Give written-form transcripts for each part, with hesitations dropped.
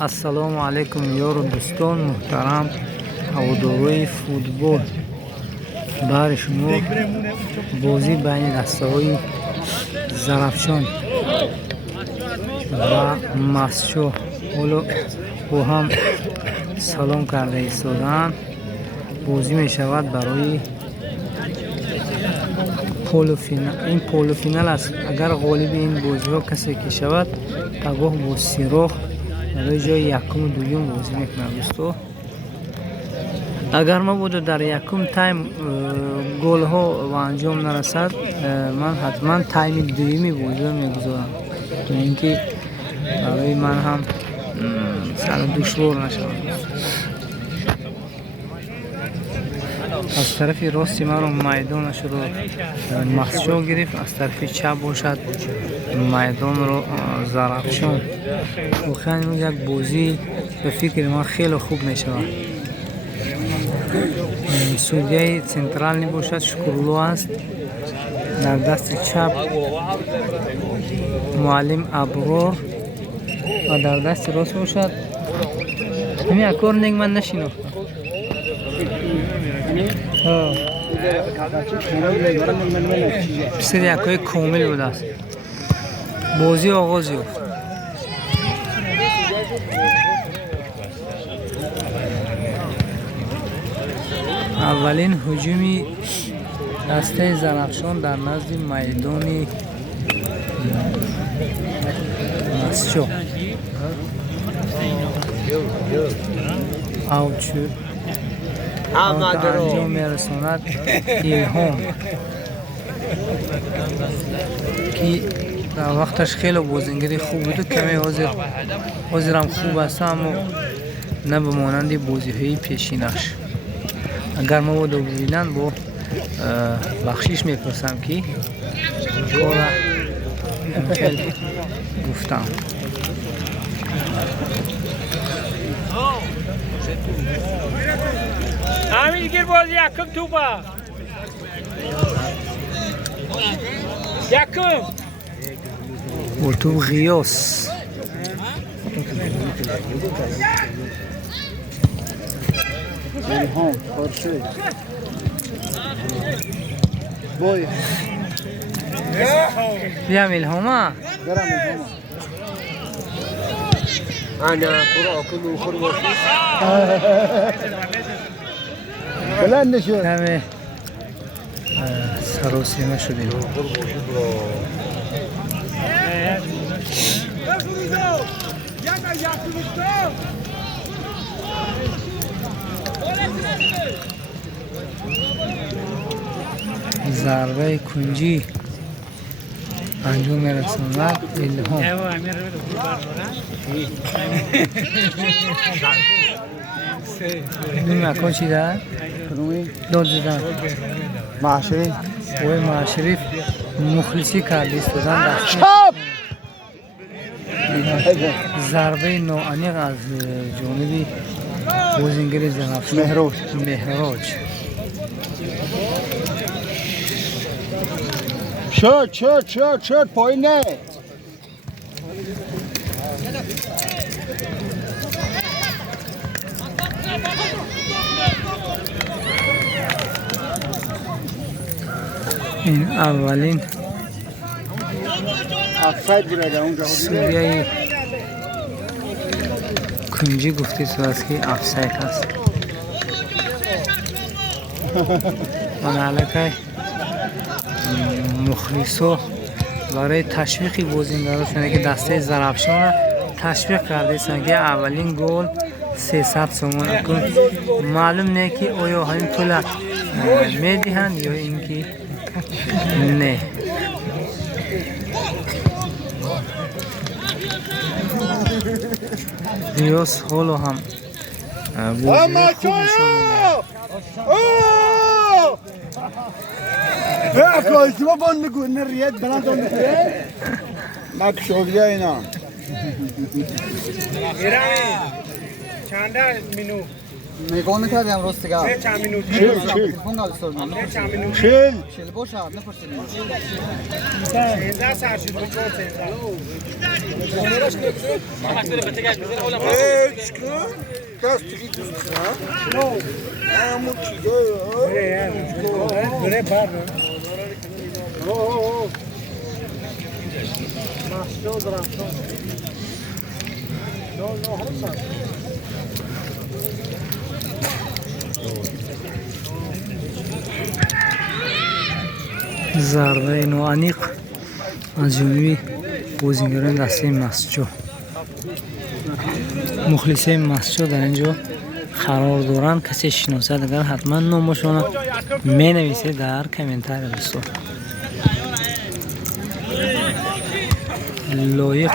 السلام علیکم یار و دوستان محترم. هواداری فوتبال برای شما بازی بین دسته‌های زرافشان و مسچو با هم سلام کرده ایستادند. بازی می شود برای این پولو فینال است. اگر غالب این بازی ها کسی که شود تگاه با سیرخ برای جای یکم و دویم بازی میکنه دوستو. اگر ما بود در یکم تایم گل ها و انجام نرسد من حتما تایم دویمی بازی میگذارم تا اینکه برای من هم سر دشوار نشود. از طرف راستی من رو میدانش رو مسجو گرفت، از طرف چپ باشد میدان رو زرافشان. واقعا یک بازی به فکر من خیلی خوب می شود. سودیای سنترال نی باشد شکرلو است، در دست چپ معلم ابرار و در دست راست باشد همین اکور نگ من نشیناختم. بسیار یکای کامل بود است. بازی آغاز یافت. اولین هجومی دسته زرافشان در نزد میدان مسچو اوچو انجام میرساند ایلهام که در وقتش خیلی بازیگری خوب بود و کمی حاضرم خوب است اما نه به مانند بازی های پیشینش. اگر ما بود ببینن با بخشش میپرسم که کار خیلی گفتم. همین گیر باز یکم توپا یکم ورتو غیاس الهام خورشید بوی بیام الهاما برم الهام انا برو اكل وخروج بلند شد کمی سروسیمه شدیم. ضربه کنجی انجام میرساند الهام. این مکان چی دارد؟ داد زدن معشری وی معشریف مخلصی کرده ایستادن دست ضربه ناانیق از جانب بازیگر زرافشان مهراج. شد پایین نه این اولین افساید برده اونجا سوریه کنجی گفته است که افساید هست. من علاقه مخلصو برای تشویق بازیگراشون که دسته زرافشان تشویق کرده است که اولین گل 300 سومون کن. معلوم نه که آیا همین پول میدهند یا اینکه نه. ریاض حالا هم بازی خوب نشون میده. اکایتی ما بند گونه ریاد بلند دنده مک شغلی اینا ایرانی چنده منو نگاه نکردی امروز دیگه چند مینوت تلفن داد سرمان چل چل باشه نپرسید 13 ساعت شد کس تیگی دوست نه همون چیزه دوره بار ضربه نوانیق از جانب بازیگران دسته مسجو. مخلصه مسجو در اینجا قرار دارند. کسی شناسد اگر حتما نامشون می نویسه در کامنتار دوستان. لایق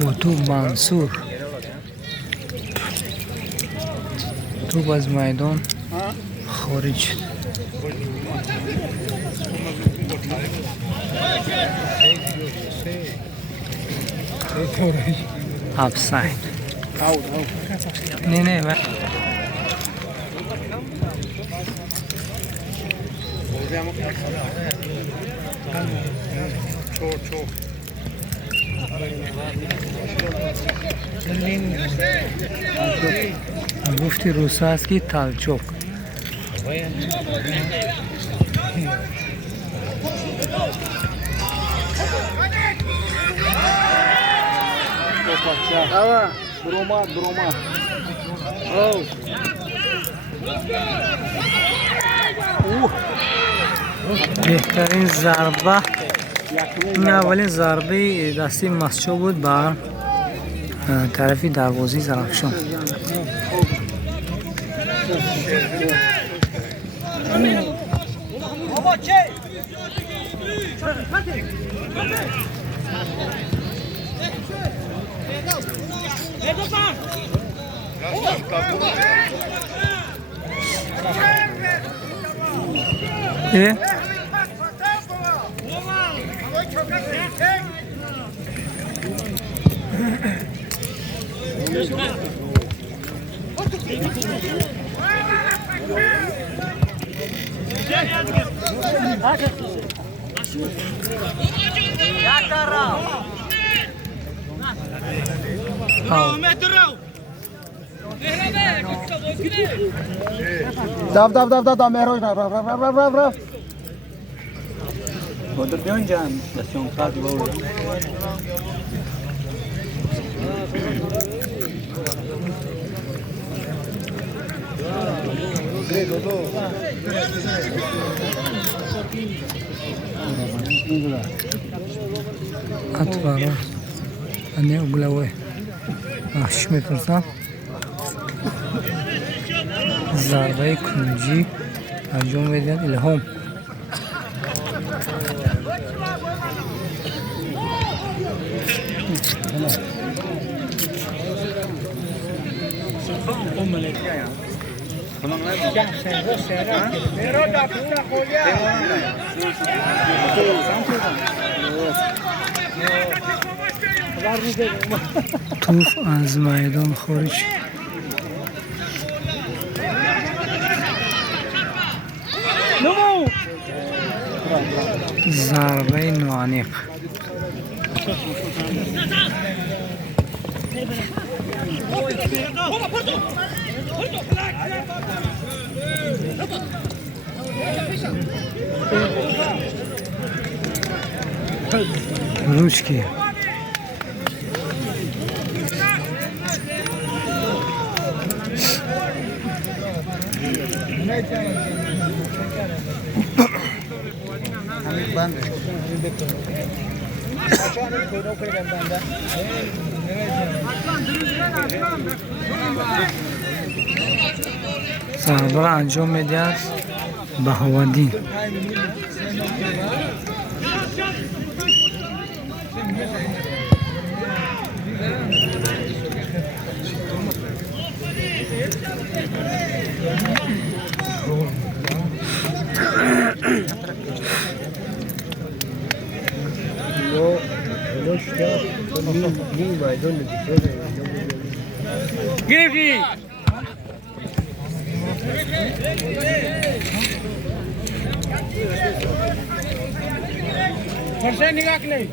و تو منصور توپ از میدان خارج شد. آفساید. نه گفتی روسا است که تالچوک بروما بهترین ضربه این اولین ضربه دستی مسجو بود بر طرفی دروازه زرافشان. دب مهروش رفت بودر بیان جان دستیون کار دیوار اتوارا انه اگلوه آش میپرسم. ضربه کنجی انجام میدن الهام. توپ از میدان خارج. ضربه نوانیق. روچکی ضربه را انجام میدهد بهاوالدین. گرفتی فرشه نگاه کنی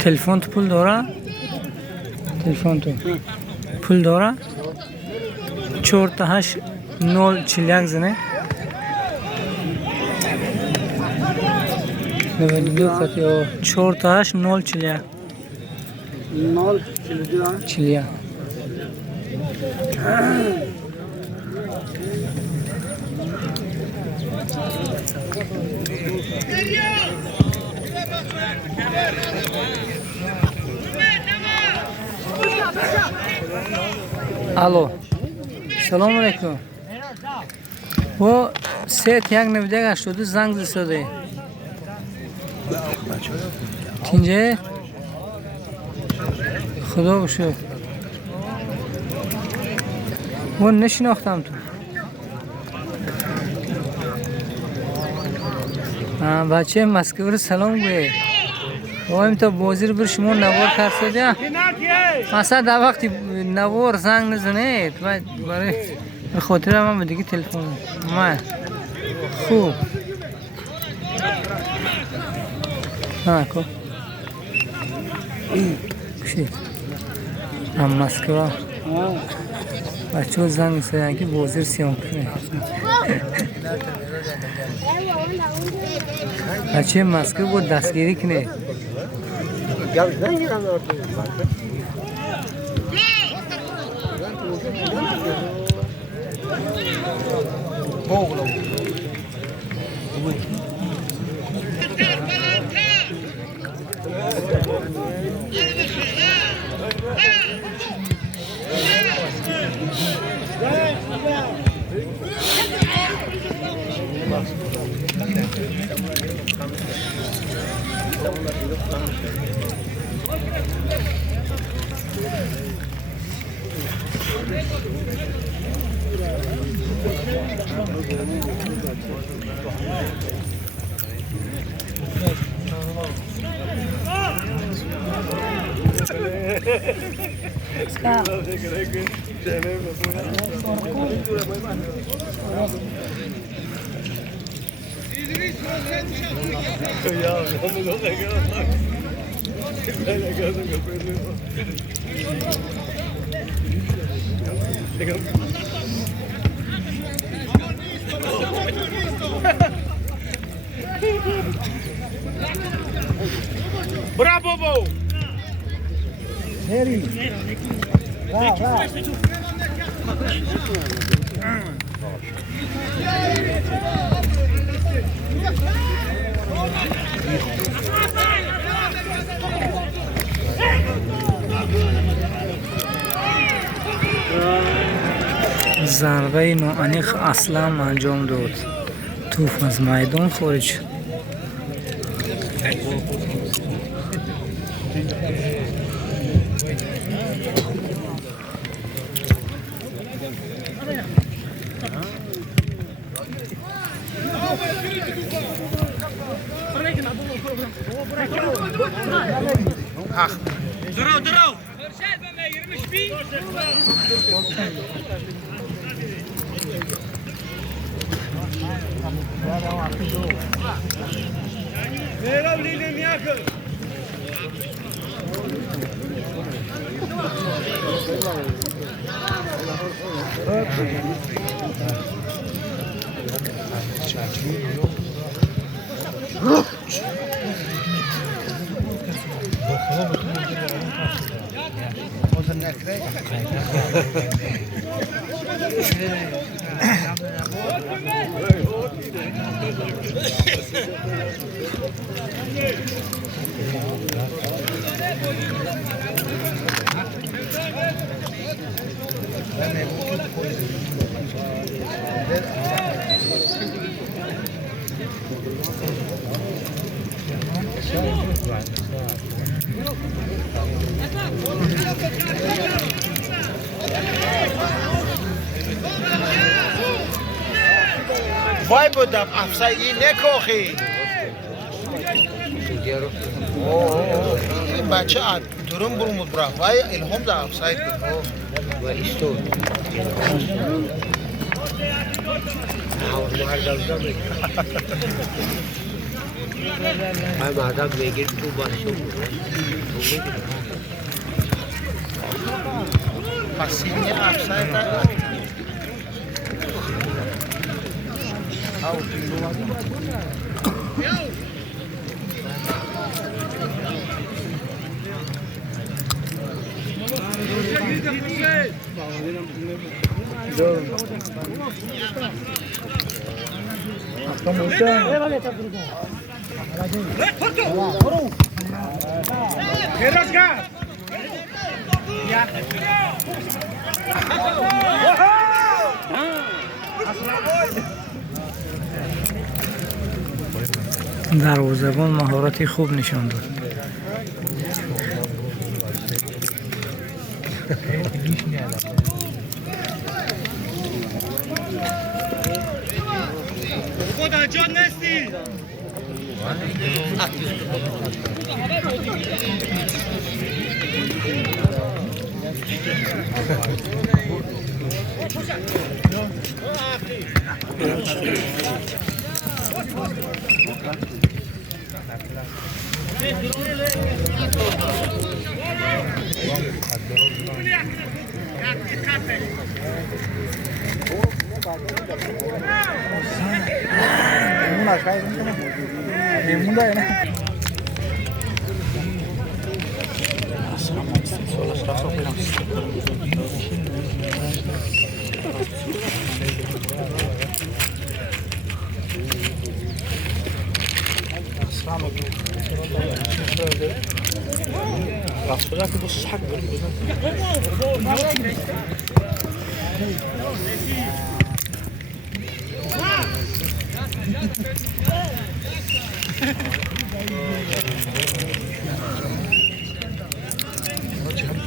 تلفن تو پول داره؟ تلفن تو پول داره؟ 48 041 زنه 92 خطی 48 041 41 الو سلام علیکم و 3192 زنگ زده تینجه خدا بشه و نشناختم تو بچه مسکو رو سلام گوی وایم تا بازی بر شما نوار کرد شده مثلا در وقتی نوار زنگ نزنید برای خاطر من دیگه تلفن من خوب کو کشید هم مسکو بچه ها زنگ زدن که بازی سیام کنه بچه مسکو بود دستگیری کنه Bravo, Bo! Harry. Bravo. ضربه نوانیخ اصلا انجام داد توپ از میدان خارج شد درو Merhaba Lili'm yakın. وای بودم افسایی نکوخی این بچه درون برمود برا وای الهام دا افسایی بود و ایستو های مردم میگیر تو باشو پس این افسایی دا دروازه‌بان مهارتی خوب نشان داد. خدا جان نستی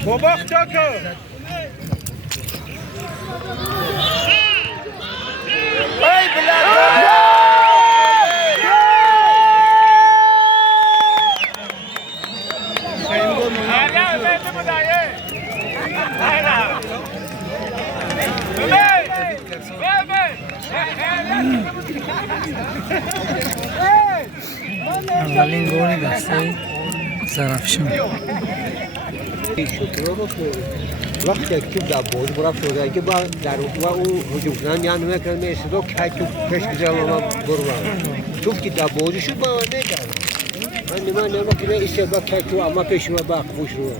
بابا چاکو ای بلاد اولین گل دسته زرافشان. وقتی که در بود برای شده که با در او هجوم کردن یعنی میکنم میشه که تو پیش بزنم و برم تو که در بودی شد با نمیکنم من نمیکنم که ایسته با که تو اما پیش ما با خوش رو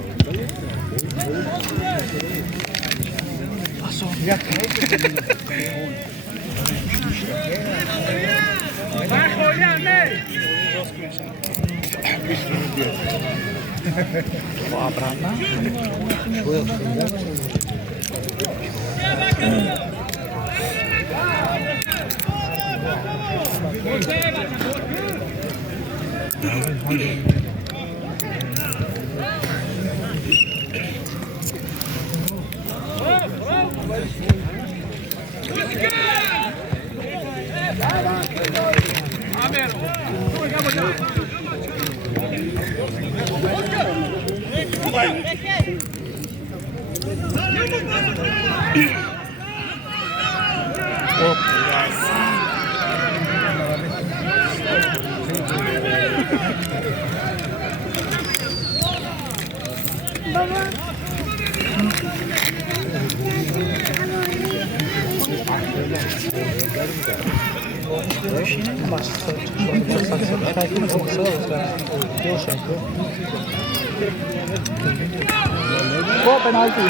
वो penalty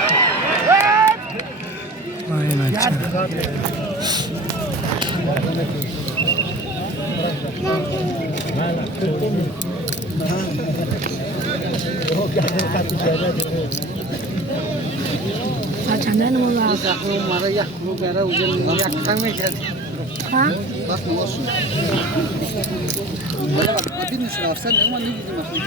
Aynen. چندان مولا Mara yak bu kara ucun yak tanımayacak. ha Bak ne olsun. Böyle bak bir misin afsan ama ne bizim afsan.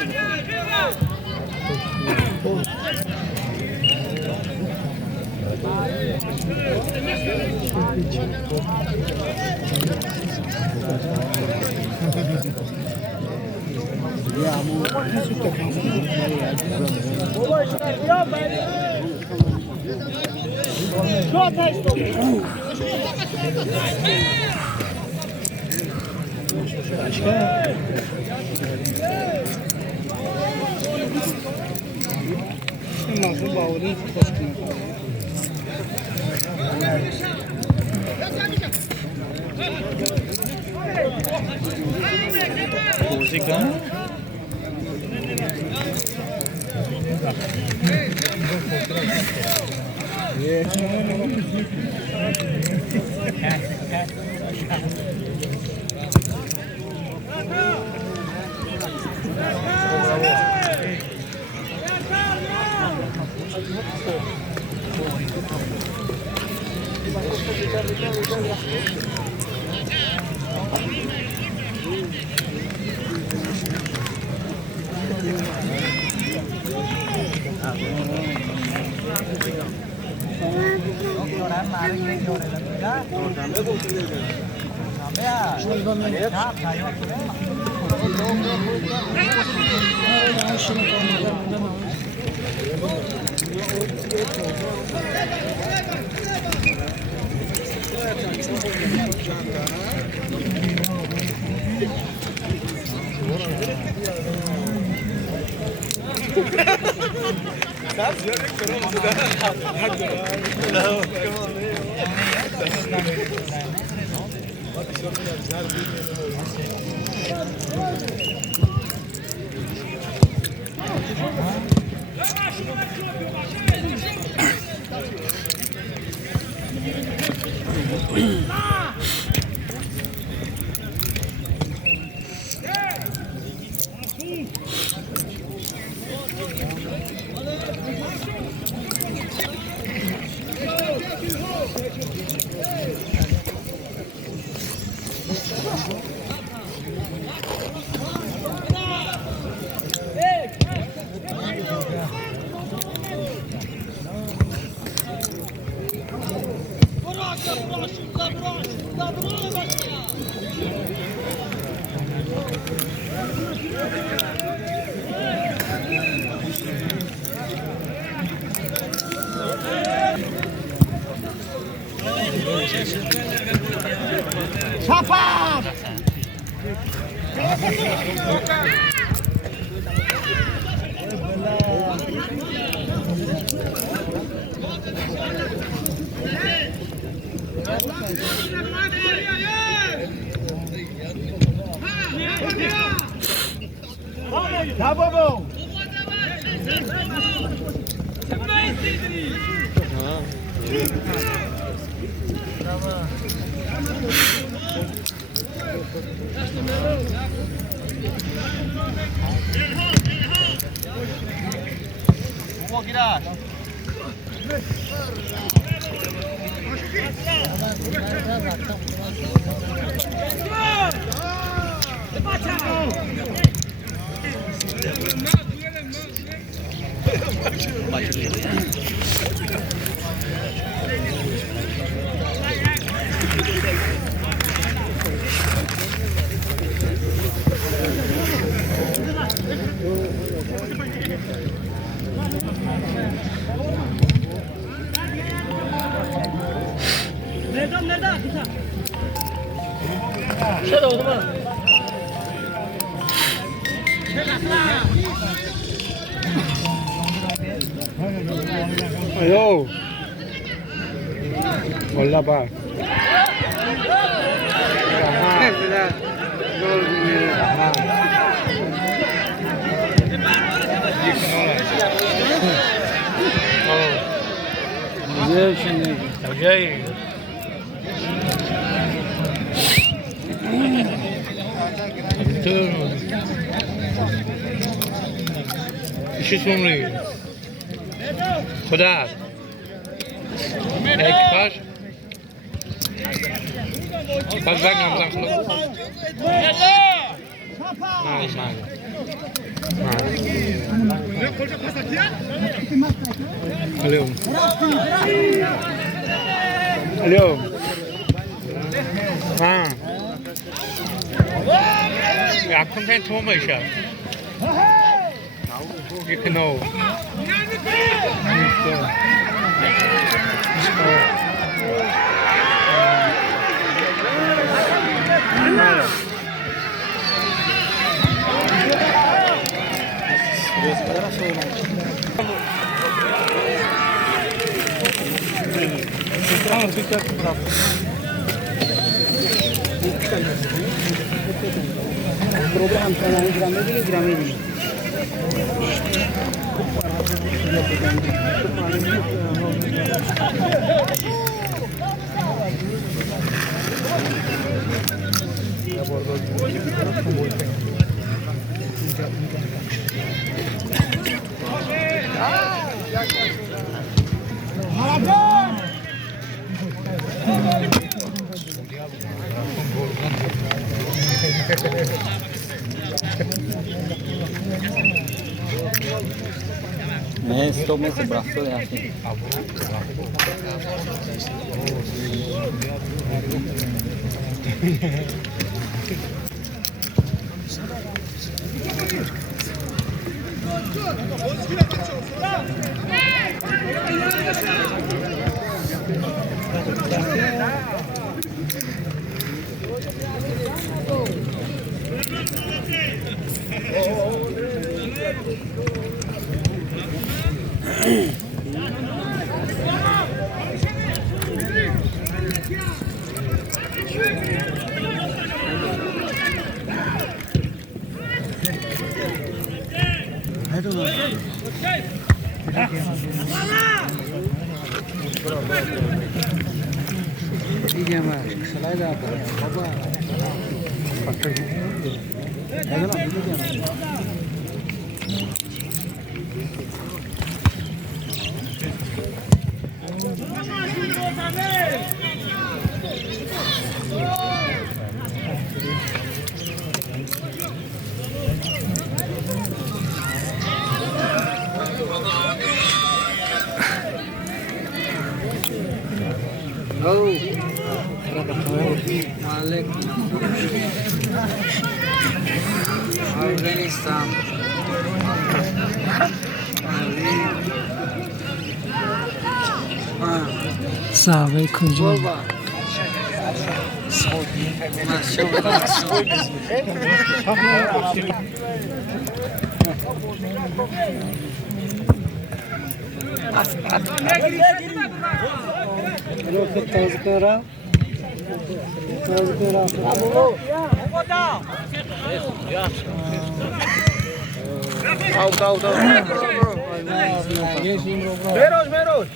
Hello. Hola, pa. شیطونی خدا اکبر باز بگم خلاص اليوم يعقوب كان توميشا you can know programme चलाने ग्रामीण Esto me se brazo de así. Afghanistan. صحابه کجا؟ Meros.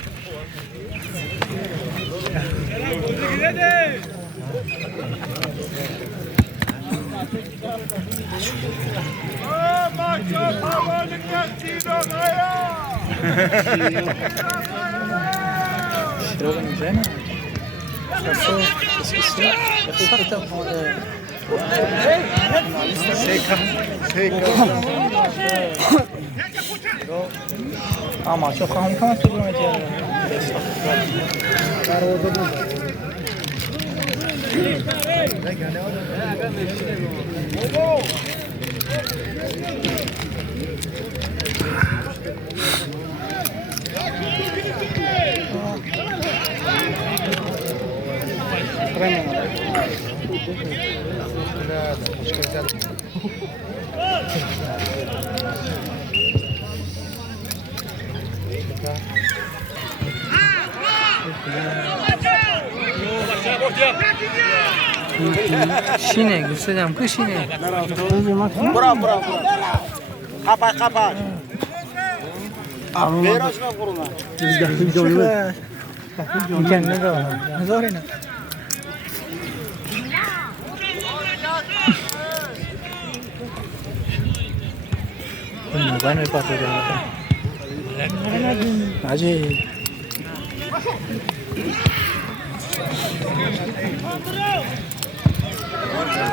Ama çok hamkan tutulmayacak. شینه گفتم که شینه برا قپا بیراش نخورونه میکنه رو هزاره نه موبایل میپاته عجیب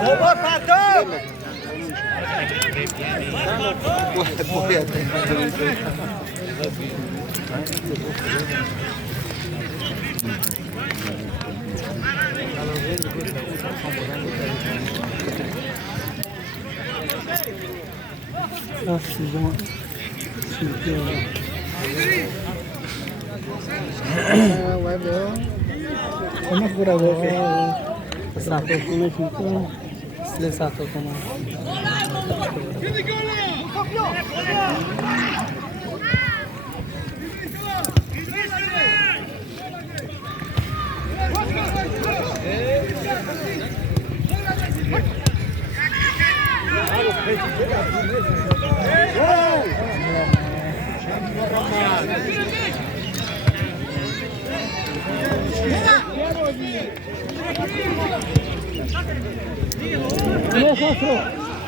بابا پرتاب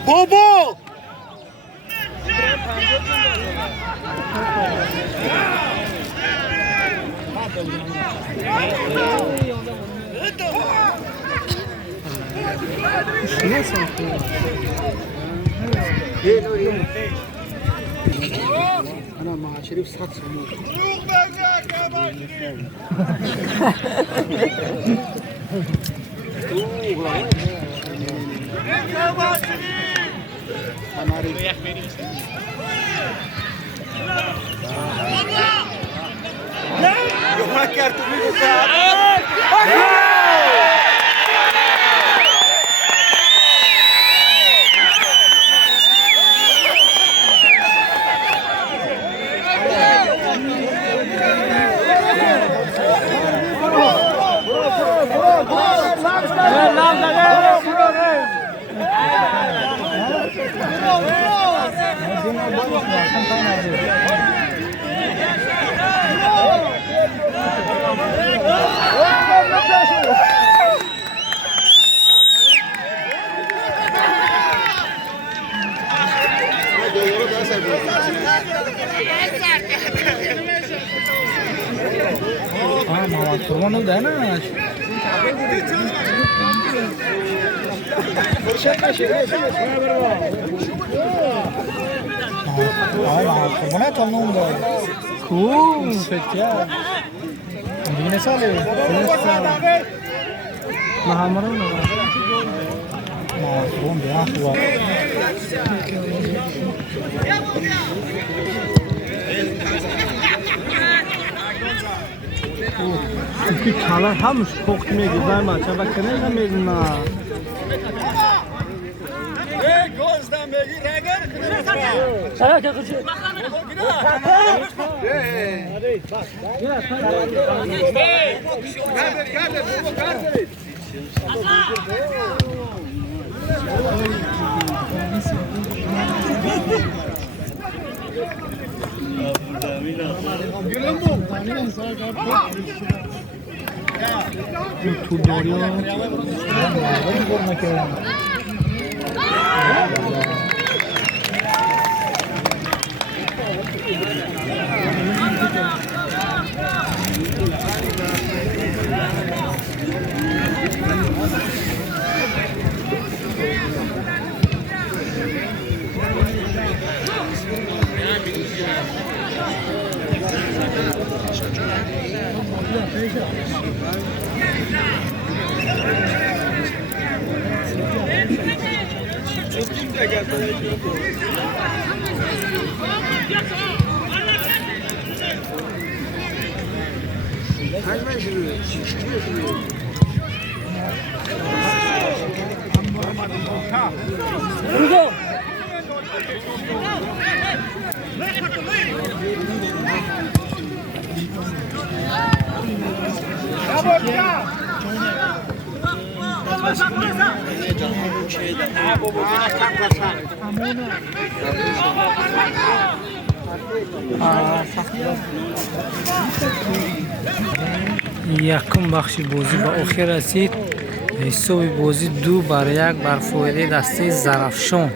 بابا انا مع شريف ساعات سموك فرمانو ده نه فرمانه تو نون ده خوب فکر دیگه ساله ما همراه نه ما فرمان ده خوب Çünkü çalar hamış kokmaya güzel mi? Çaba kene mi na? Gözden beri regar kırmızı. Evet yakıcı. یکم بخش بازی به آخر رسید. حساب بازی 2-1 بر فایده دسته زرافشان.